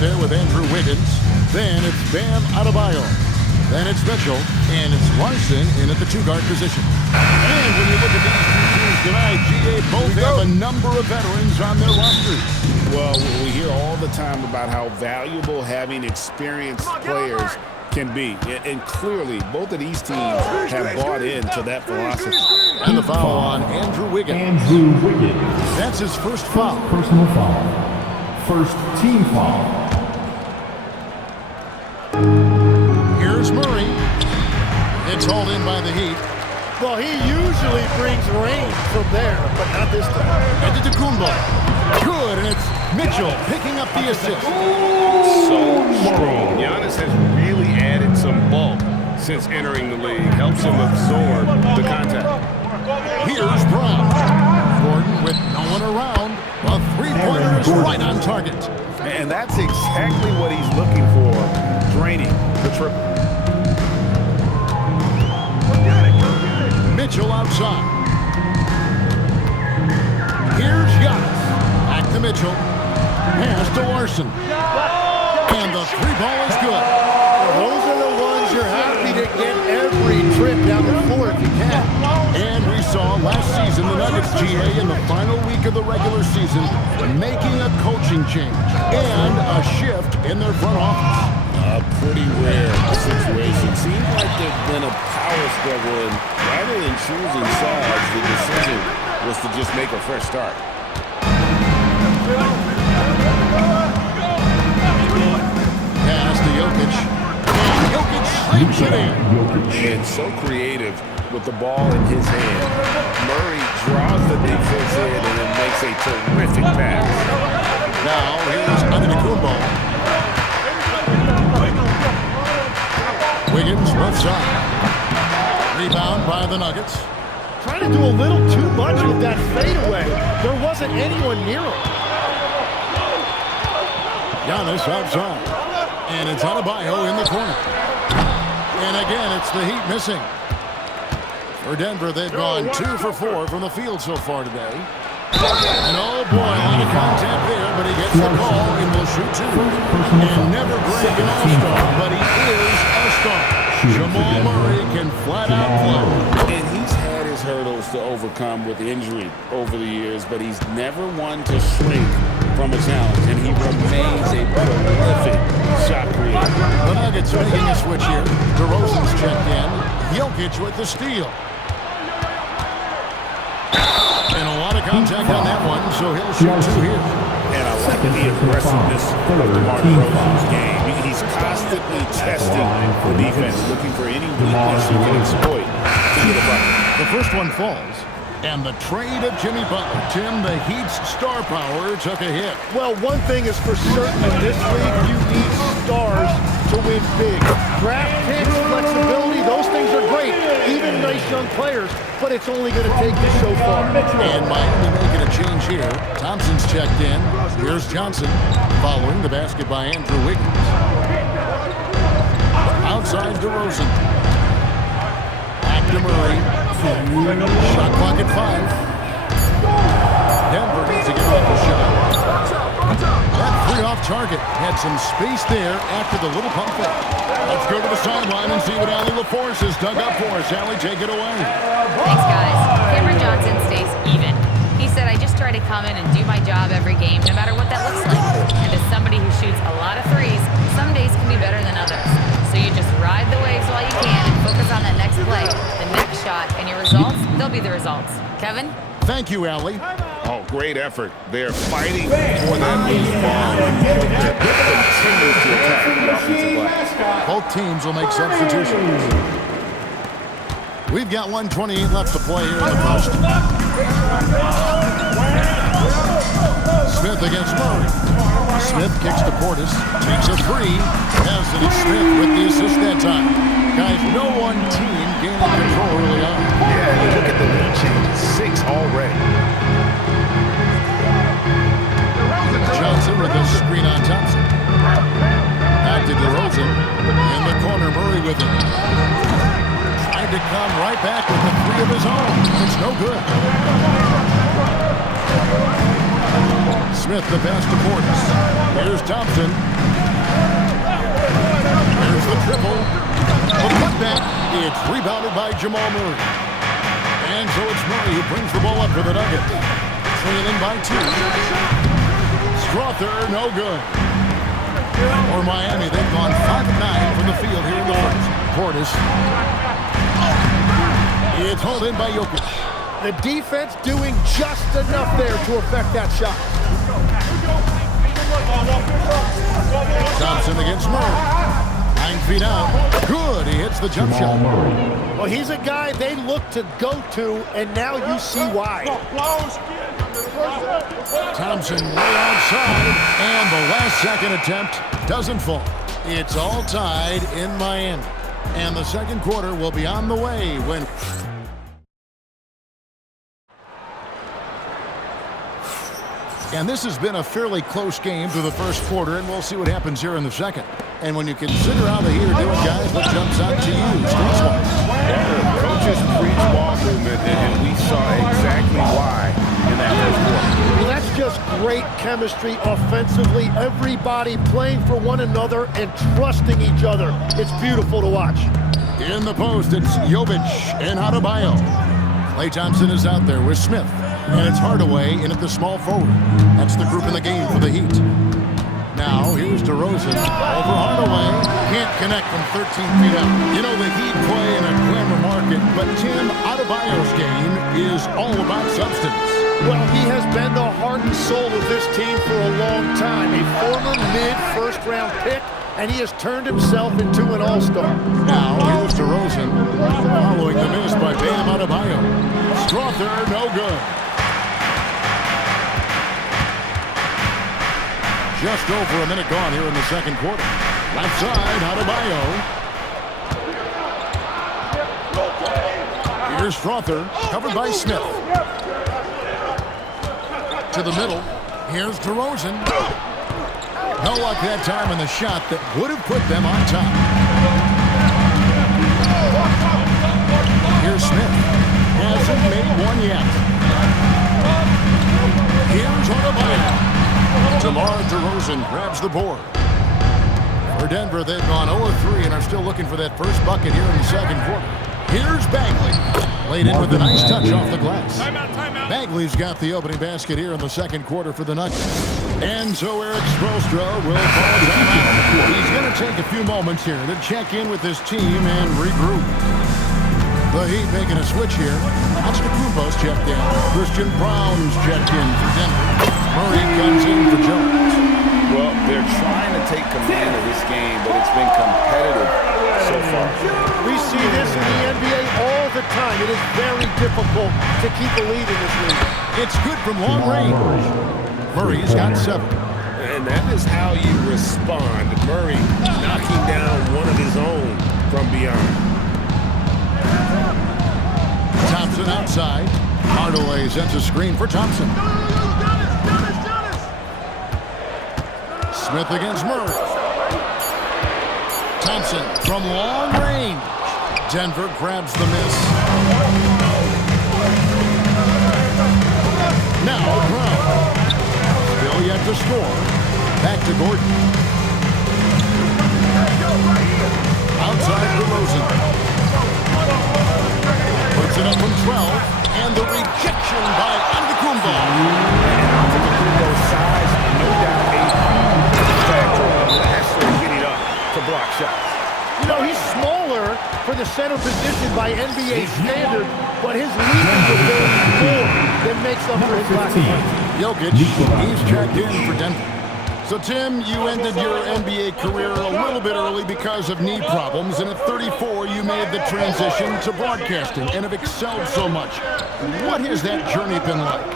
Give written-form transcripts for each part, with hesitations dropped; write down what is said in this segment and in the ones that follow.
there with Andrew Wiggins. Then it's Bam Adebayo. Then it's Mitchell, and it's Larson in at the two-guard position. And when you look at these two teams tonight, GA both have a number of veterans on their rosters. Well, we hear all the time about how valuable having experienced players can be. And clearly, both of these teams have bought into that philosophy. And the foul on Andrew Wiggins. That's his first foul. Personal foul. First team foul. Here's Murray. It's hauled in by the Heat. Well, he usually brings rain from there, but not this time. And to Kumbo. Good, and it's Mitchell picking up the assist. So strong. Giannis has really added some bulk since entering the league. Helps him absorb the contact. Here's Brown. Gordon with no one around. A three-pointer is right on target. And that's exactly what he's looking for, draining the triple. Mitchell outside. Here's Giannis. Back to Mitchell. Pass to Larson. And the three ball is good. Those are the ones you're happy to get every trip down the floor if you can. And we saw last season the Nuggets, GA, in the final week of the regular season, making a coaching change and a shift in their front office. A pretty rare situation. Seems like there's been a power struggle, and rather than choosing sides, the decision was to just make a fresh start. Pass to Jokic. And Jokic slings it in. And so creative with the ball in his hand. Murray draws the defense in and then makes a terrific pass. Now here's Antetokounmpo. Wiggins left side. Rebound by the Nuggets. Trying to do a little too much with that fadeaway. There wasn't anyone near him. Giannis outside. And it's Adebayo in the corner. And again, it's the Heat missing. For Denver, they've gone 2 for 4 from the field so far today. And oh boy, a lot of contact there, but he gets the call and will shoot 2. And never break an all-star, but he is a star. Jamal Murray can flat out play. And he's had his hurdles to overcome with injury over the years, but he's never one to shrink from a challenge, and he remains a prolific shot creator. The Nuggets making a switch here. DeRozan's checked in. Jokic with the steal. And a lot of contact on that one, so he'll shoot 2 here. And I like the aggressiveness of DeMar DeRozan's game. He's constantly testing the defense, looking for any weakness he can exploit to get a bucket. The first one falls. And the trade of Jimmy Butler. Tim, the Heat's star power took a hit. Well, one thing is for certain in this league, you need stars to win big. Draft picks, flexibility, those things are great. Even nice young players, but it's only going to take you so far. And Miami making a change here. Thompson's checked in. Here's Johnson following the basket by Andrew Wiggins. Outside DeRozan. Back to Murray. Shot clock at 5. Denver needs to get off the shot. That 3 off target had some space there after the little pump fake. Let's go to the sideline and see what Allie LaForce has dug up for us. Allie, take it away. Thanks, guys. Cameron Johnson stays even. He said, I just try to come in and do my job every game, no matter what that looks like. And as somebody who shoots a lot of threes, some days can be better than others. So you just ride the waves while you can and focus on that next play, the next shot, and your results, they'll be the results. Kevin? Thank you, Allie. Oh, great effort. They're fighting for that loose ball. Continues to attack the offensive glass. Both teams will make substitutions. We've got 1:28 left to play here in the first. Smith against Murray. Smith kicks to Portis, takes a 3, has it as Smith with the assist that time. Guys, no one team gaining control early on. Yeah, you look at the lead change, 6 already. Johnson with a screen on Thompson. Back to DeRozan. In the corner, Murray with it. Tried to come right back with the 3 of his own. It's no good. Smith the pass to Portis. Here's Thompson. Here's the triple. The putback. It's rebounded by Jamal Murray. And so it's Murray who brings the ball up for the Nuggets. Trailing by 2. Strother, no good. For Miami, they've gone 5 of 9 from the field here in the first. Portis. It's hauled in by Jokic. The defense doing just enough there to affect that shot. Thompson against Murray. 9 feet out. Good. He hits the jump shot. Well, he's a guy they look to go to, and now you see why. Thompson way outside, and the last second attempt doesn't fall. It's all tied in Miami, and the second quarter will be on the way when... And this has been a fairly close game through the first quarter, and we'll see what happens here in the second. And when you consider how the Heat are doing, guys, what jumps out to you? Coaches preach ball movement, and we saw exactly why in that first quarter. Well, that's just great chemistry offensively. Everybody playing for one another and trusting each other. It's beautiful to watch. In the post, it's Jokic and Adebayo. Klay Thompson is out there with Smith. And it's Hardaway in at the small forward. That's the group in the game for the Heat. Now, here's DeRozan over Hardaway. Can't connect from 13 feet out. You know, the Heat play in a glamour market, but Tim, Adebayo's game is all about substance. Well, he has been the heart and soul of this team for a long time. A former mid-first-round pick, and he has turned himself into an all-star. Now, here's DeRozan following the miss by Bam Adebayo. Strother, no good. Just over a minute gone here in the second quarter. Left side, Adebayo. Here's Strother, covered by Smith. To the middle. Here's DeRozan. No luck that time on the shot that would have put them on top. Here's Smith. Hasn't made one yet. Here's Adebayo. DeMar DeRozan grabs the board. For Denver, they've gone 0-3 and are still looking for that first bucket here in the second quarter. Here's Bagley. Laid in with a nice touch off the glass. Timeout. Bagley's got the opening basket here in the second quarter for the Nuggets. And so Eric Spoelstra will call a timeout. He's going to take a few moments here to check in with his team and regroup. The Heat making a switch here. Antetokounmpo's checked in. Christian Brown's checked in for Denver. Murray comes in for Jones. Well, they're trying to take command of this game, but it's been competitive so far. We see this in the NBA all the time. It is very difficult to keep a lead in this league. It's good from long range. Murray's got 7. And that is how you respond. Murray knocking down one of his own from beyond. Thompson outside. Hardaway sends a screen for Thompson. Smith against Murray. Thompson from long range. Denver grabs the miss. Now Brown. Still yet to score. Back to Gordon. Outside DeRozan. Puts it up from 12. And the rejection by Antetokounmpo. Antetokounmpo's size, no doubt, a factor. Lastly, getting up to block shots. You know, he's smaller for the center position by NBA standard, but his leading ability more than makes up for his lack of height. Jokic, he's checked in for Denver. So, Tim, you ended your NBA career a little bit early because of knee problems, and at 34, you made the transition to broadcasting and have excelled so much. What has that journey been like?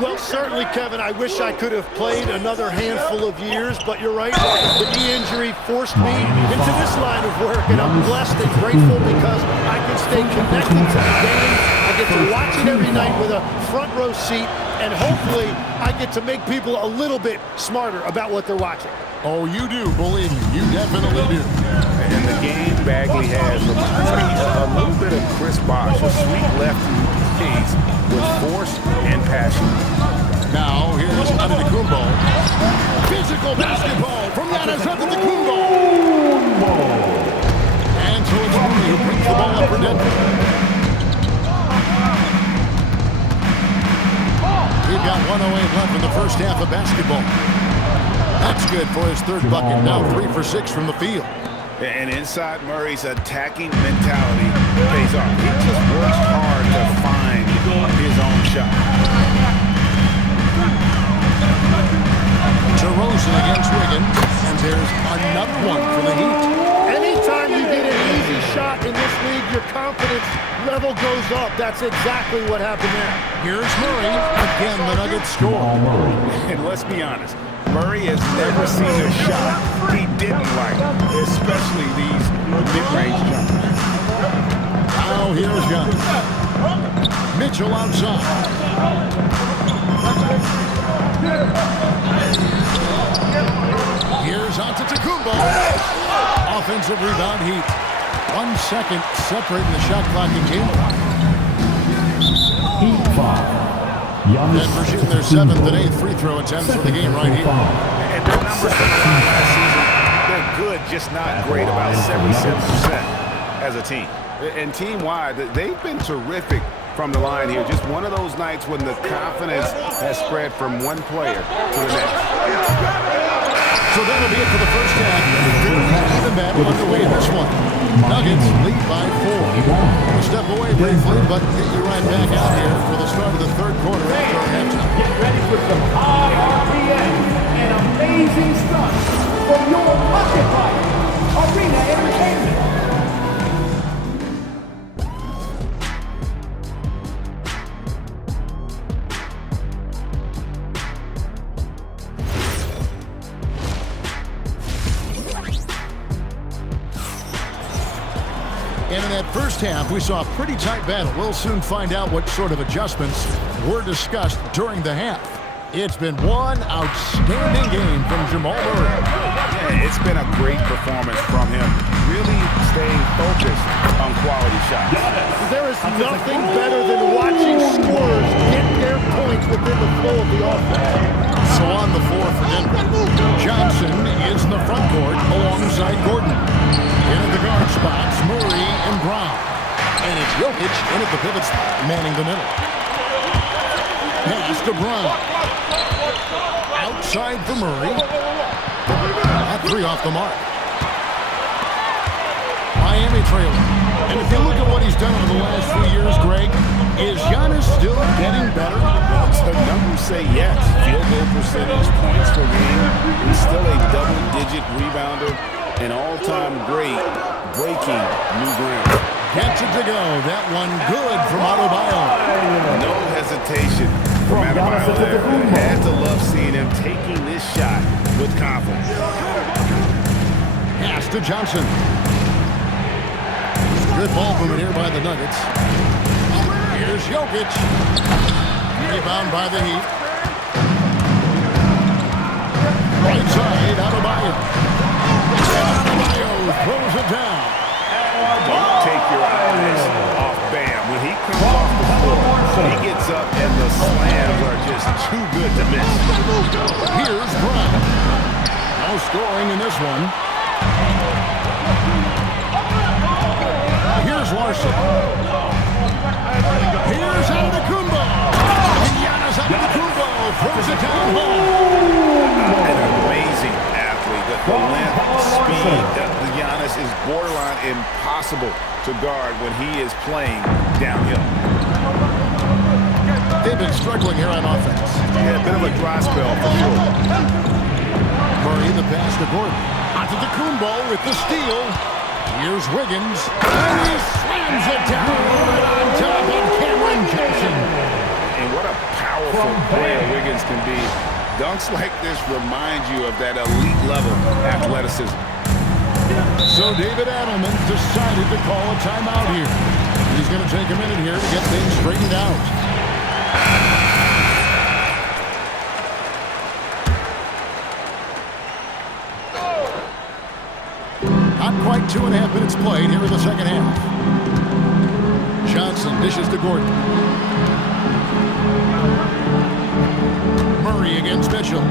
Well, certainly, Kevin, I wish I could have played another handful of years, but you're right. The knee injury forced me into this line of work, and I'm blessed and grateful because I can stay connected to the game. I get to watch it every night with a front row seat, and hopefully I get to make people a little bit smarter about what they're watching. Oh, you do, believe me. You definitely do. And the game Bagley has reminds me a little bit of Chris Bosh, a sweet lefty who plays with force and passion. Now here's Antetokounmpo. Physical basketball from Giannis Antetokounmpo. And so it's Murray who brings the ball up for Denver. We've got 1:08 left in the first half of basketball. That's good for his third bucket. Now 3 for 6 from the field. And inside Murray's attacking mentality pays off. He just works hard to find his own shot. DeRozan against Wiggins, and there's another one for the Heat. Anytime you get an easy shot in this league, your confidence level goes up. That's exactly what happened there. Here's Murray. Again, the Nuggets score. And let's be honest, Murray has never seen a shot he didn't like, especially these mid-range jumpers. Now here's Young. Mitchell outside. Here's Antetokounmpo. Offensive rebound Heat. 1 second separating the shot clock and game clock. Heat 5. Denver shooting their 7th and 8th free throw attempts for the game right here. And their numbers from the line last season, they're good, just not great, about 77% as a team. And team-wide, they've been terrific from the line here. Just one of those nights when the confidence has spread from one player to the next. So that'll be it for the first half. Even battle underway in this one. Nuggets lead by 4. We'll step away briefly, but get you right back out here for the start of the third quarter after our halftime. Get ready for some high RPM and amazing stuff from your pocket fight. Arena Entertainment. And in that first half, we saw a pretty tight battle. We'll soon find out what sort of adjustments were discussed during the half. It's been one outstanding game from Jamal Murray. Yeah, it's been a great performance from him, really staying focused on quality shots. There is nothing better than watching scorers get their points within the flow of the offense. So on the floor for Denver, Johnson is in the front court alongside Gordon. In at the guard spots, Murray and Brown. And it's Jokic in at the pivots, manning the middle. Pass to Brown. Outside for Murray. That 3 off the mark. Miami trailing. And if you look at what he's done over the last few years, Greg, is Giannis still getting better? The numbers say yes. Field goal percentage, points per game. He's still a double-digit rebounder. An all-time great, breaking new ground. Gets it to go. That one good from Adebayo. No hesitation from Adebayo there. Had to love seeing him taking this shot with confidence. Pass to Johnson. Good ball movement here by the Nuggets. Here's Jokic. Rebound by the Heat. Right side, Adebayo. Adebayo throws it down. Don't take your eyes off Bam. When he comes off the floor, he gets up and the slams are just too good to miss. Here's Brown. No scoring in this one. Here's Larson. Here's Antetokounmpo. Giannis Antetokounmpo throws it down home. An amazing athlete. The length, speed. Giannis is borderline impossible to guard when he is playing downhill. They've been struggling here on offense. Yeah, a bit of a dry spell for sure. Murray the pass to Gordon. Antetokounmpo with the steal. Here's Wiggins. And he slams it down right on top of Cameron Johnson. And what a powerful player Wiggins can be. Dunks like this remind you of that elite level athleticism. So David Adelman decided to call a timeout here. He's going to take a minute here to get things straightened out. Not quite 2.5 minutes played here in the second half. Johnson dishes to Gordon. Murray against Mitchell.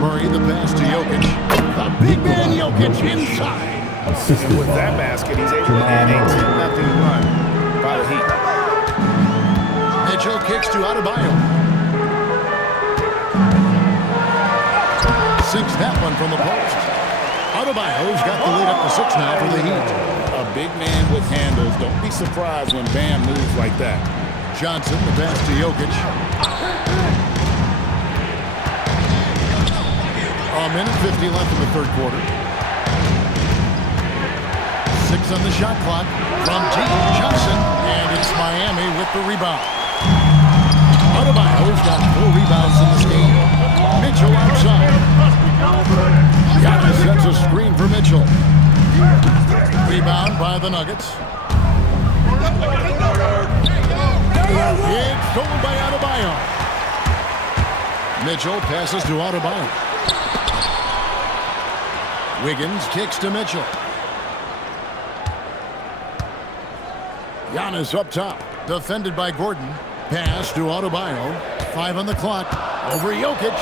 Murray the pass to Jokic. The big man Jokic inside. And with that basket, he's able to end a 10-0 run by the Heat. Mitchell kicks to Adebayo. Sinks that one from the post. Adebayo's got the lead up to 6 now for the Heat. A big man with handles. Don't be surprised when Bam moves like that. Johnson, the pass to Jokic. A minute 50 left in the third quarter. 6 on the shot clock from G. Johnson, and it's Miami with the rebound. Adebayo's got 4 rebounds in this game. Mitchell outside. Giannis sets a screen for Mitchell. Rebound by the Nuggets. It's stolen by Adebayo. Mitchell passes to Adebayo. Wiggins kicks to Mitchell. Giannis up top, defended by Gordon. Pass to Adebayo. 5 on the clock. Over Jokic.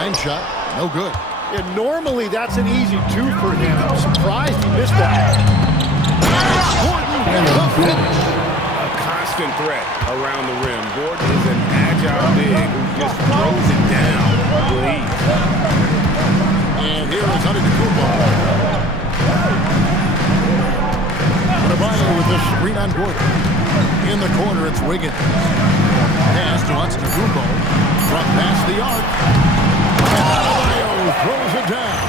Lane shot, no good. And normally that's an easy 2 for him. I'm surprised he missed that. Gordon with the finish. A constant threat around the rim. Gordon is an agile big who just throws it down with ease. And here is Antetokounmpo. Adebayo with the screen on Gordon. In the corner, it's Wiggins. Pass to Antetokounmpo. From past the arc. And Adebayo throws it down.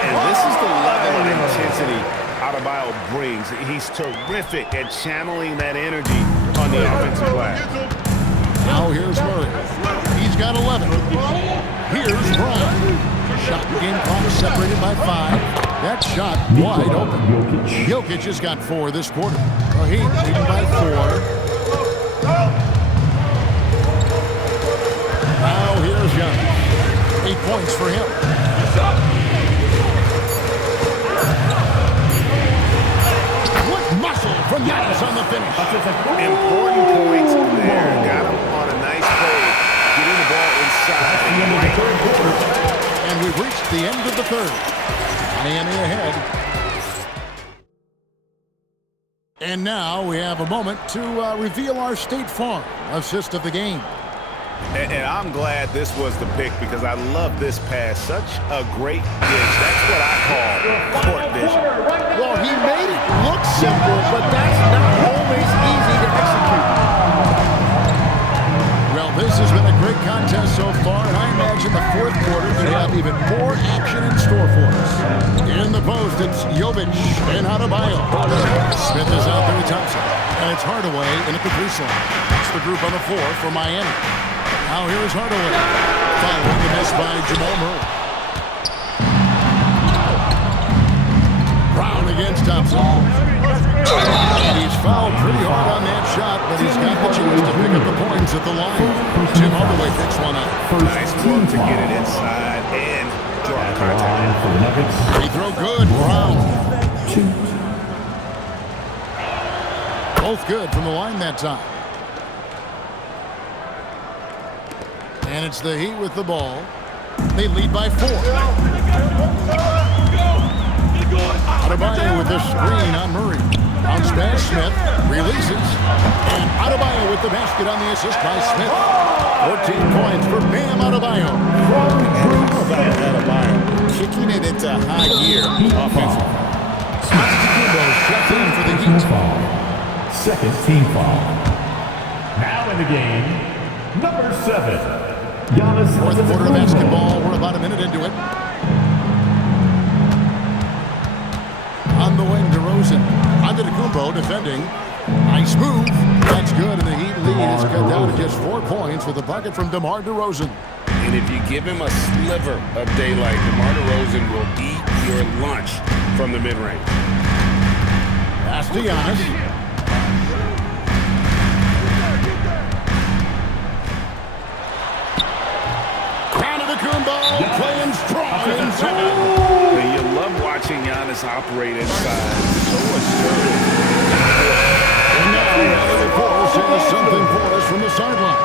And this is the level of intensity Adebayo brings. He's terrific at channeling that energy on the offensive glass. Now here's Murray. He's got 11. Here's Brown. Shot and game clock separated by 5. That shot wide open. Jokic has got 4 this quarter. The Heat leading by 4. Now here's Giannis. 8 points for him. What muscle from Giannis on the finish. Important points there. Got him on a nice play. Getting the ball inside. And we've reached the end of the third. Miami ahead. And now we have a moment to reveal our State Farm assist of the game. And I'm glad this was the pick because I love this pass. Such a great dish. That's what I call court vision. Well, he made it look simple, but that's not always easy to execute. Well, this has been a great contest so far, and I imagine the fourth quarter could have even more action in store for us. In the post, it's Jovic and Adebayo. Smith is out there with Thompson, and it's Hardaway in at the 3 slot. That's the group on the 4 for Miami. Now here's Hardaway, following the miss by Jamal Murray. Brown against Thompson. And he's fouled pretty hard on that shot, but he's got the chance to pick up the points at the line. Tim Hardaway picks one up. Nice work to get it inside and draw contact. Free throw good, Brown. Both good from the line that time. And it's the Heat with the ball. They lead by 4. Adebayo with the screen on Murray. Bounce pass, Smith releases. And Adebayo with the basket on the assist by Smith. 14 points for Bam Adebayo. Adebayo kicking it into high gear offensively. Antetokounmpo checks in for the Heat. Second team foul. Now in the game, number 7. Giannis. Fourth quarter of basketball. We're about a minute into it. On the wing, DeRozan. Antetokounmpo defending. Nice move. That's good, and the Heat lead is cut down to just 4 points with a bucket from DeMar DeRozan. And if you give him a sliver of daylight, DeMar DeRozan will eat your lunch from the mid-range. Pass to Giannis. Antetokounmpo playing strong inside. And you love watching Giannis operate inside. So assertive. And now the force has something for us from the sideline.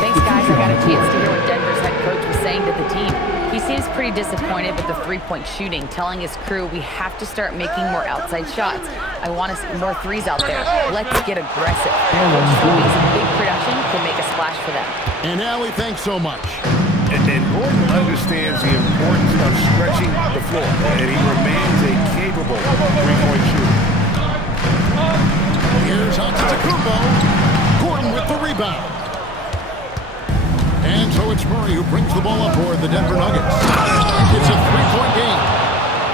Thanks, guys. I got a chance to hear what Denver's head coach was saying to the team. He seems pretty disappointed with the three-point shooting, telling his crew we have to start making more outside shots. I want to see more threes out there. Let's get aggressive. Coach told me some big production could make a splash for them. And Allie, thanks so much. And Gordon understands the importance of stretching the floor, and he remains a capable three-point shooter. Here's Antetokounmpo. Gordon with the rebound. And so it's Murray who brings the ball up for the Denver Nuggets. It's a three-point game.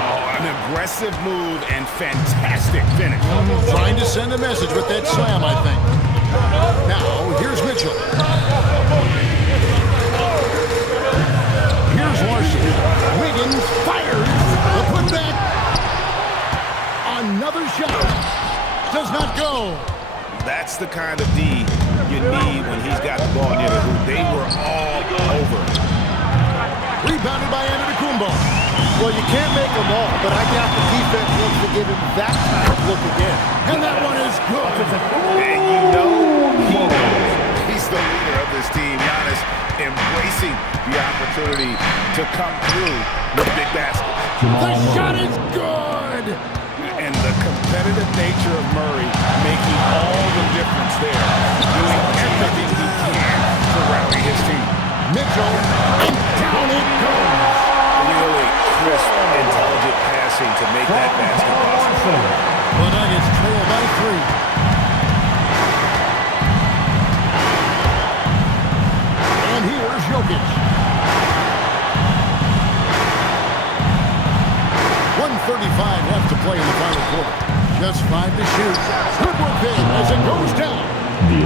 Oh, an aggressive move and fantastic finish. Trying to send a message with that slam, I think. Now, here's Mitchell. Here's Larson. Wiggins fires. The putback. Another shot. Does not go. That's the kind of D you need when he's got the ball near the hoop. They were all over. Rebounded by Antetokounmpo. Well, you can't make them all, but I doubt the defense wants to give him that kind of look again. And that one is good. And you know he knows. He's the leader of this team. Giannis embracing the opportunity to come through with big baskets. The shot is good. And the competitive nature of Murray making all the difference there. Doing everything he can to rally his team. Mitchell, and down it goes. Really crisp, intelligent passing to make that basket possible. The Nuggets trail by 3. And here's Jokic. 1:35 left to play in the final quarter. Just 5 to shoot. Good work there as it goes down. And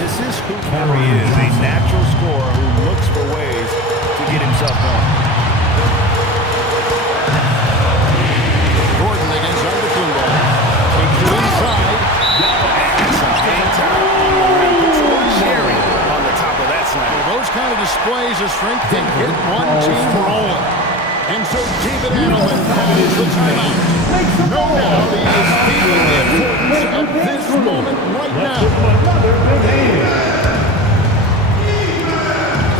this is who Murray is, a natural scorer who looks for ways to get himself going. Gordon against Antetokounmpo. Takes it inside. And some game time on the rim. Puts a little cherry on the top of that slam. Those kind of displays of strength can get one team rolling. And so David Adelman calls the timeout. No doubt he is feeling the importance of this moment right now.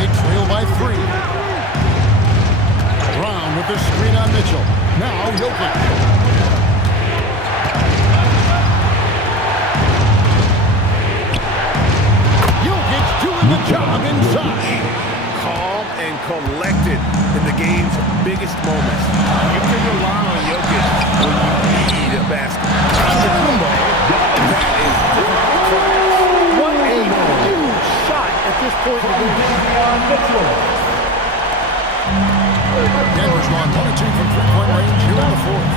They trail by 3. Brown with the screen on Mitchell. Now Jokic. Jokic doing the job inside. Calm and collected in the game's biggest moments. You can rely on Jokic when you need a basket. Antetokounmpo. That is What a huge shot at this point in the game. Denver's gone 1 of 2 from three-point range here in the 4th.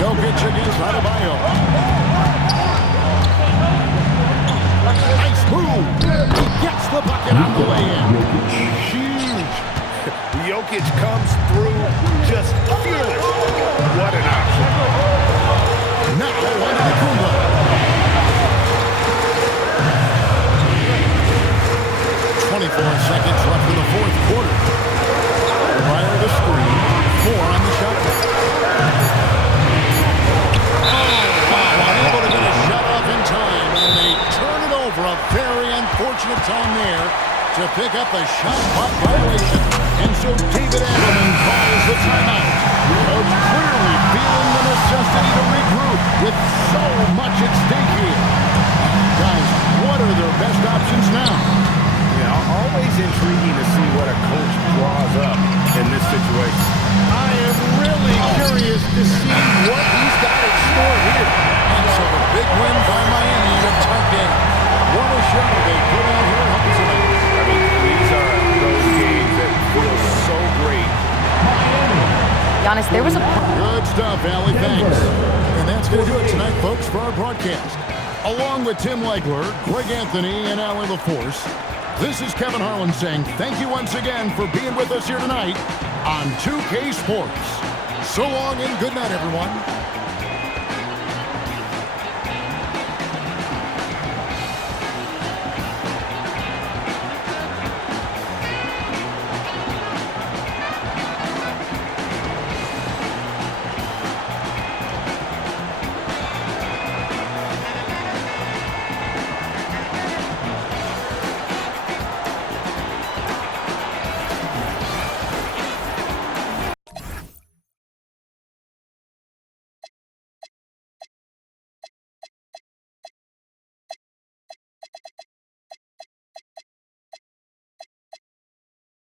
Jokic against Adebayo. Nice move. He gets the bucket on the way in. huge. Jokic comes through just fearless. What an option. Now Antetokounmpo. 24 seconds left in the 4th quarter. Prior to the screen, 4 on the shot clock. Unable to get a shot off in time, and they turn it over. A very unfortunate time there to pick up a shot clock violation. And so David Adelman calls the timeout. Coach clearly feeling the necessity to regroup with so much at stake here. Guys, what are their best options now? Always intriguing to see what a coach draws up in this situation. I am really curious to see what he's got in store here. And so a big win by Miami in a tight game. What a show they put on here at home tonight. I mean, these are those games that feel so great. Giannis, there was a... Good stuff, Allie. Thanks. And that's going to do it tonight, folks, for our broadcast. Along with Tim Legler, Greg Anthony, and Allie LaForce, this is Kevin Harlan saying thank you once again for being with us here tonight on 2K Sports. So long and good night, everyone.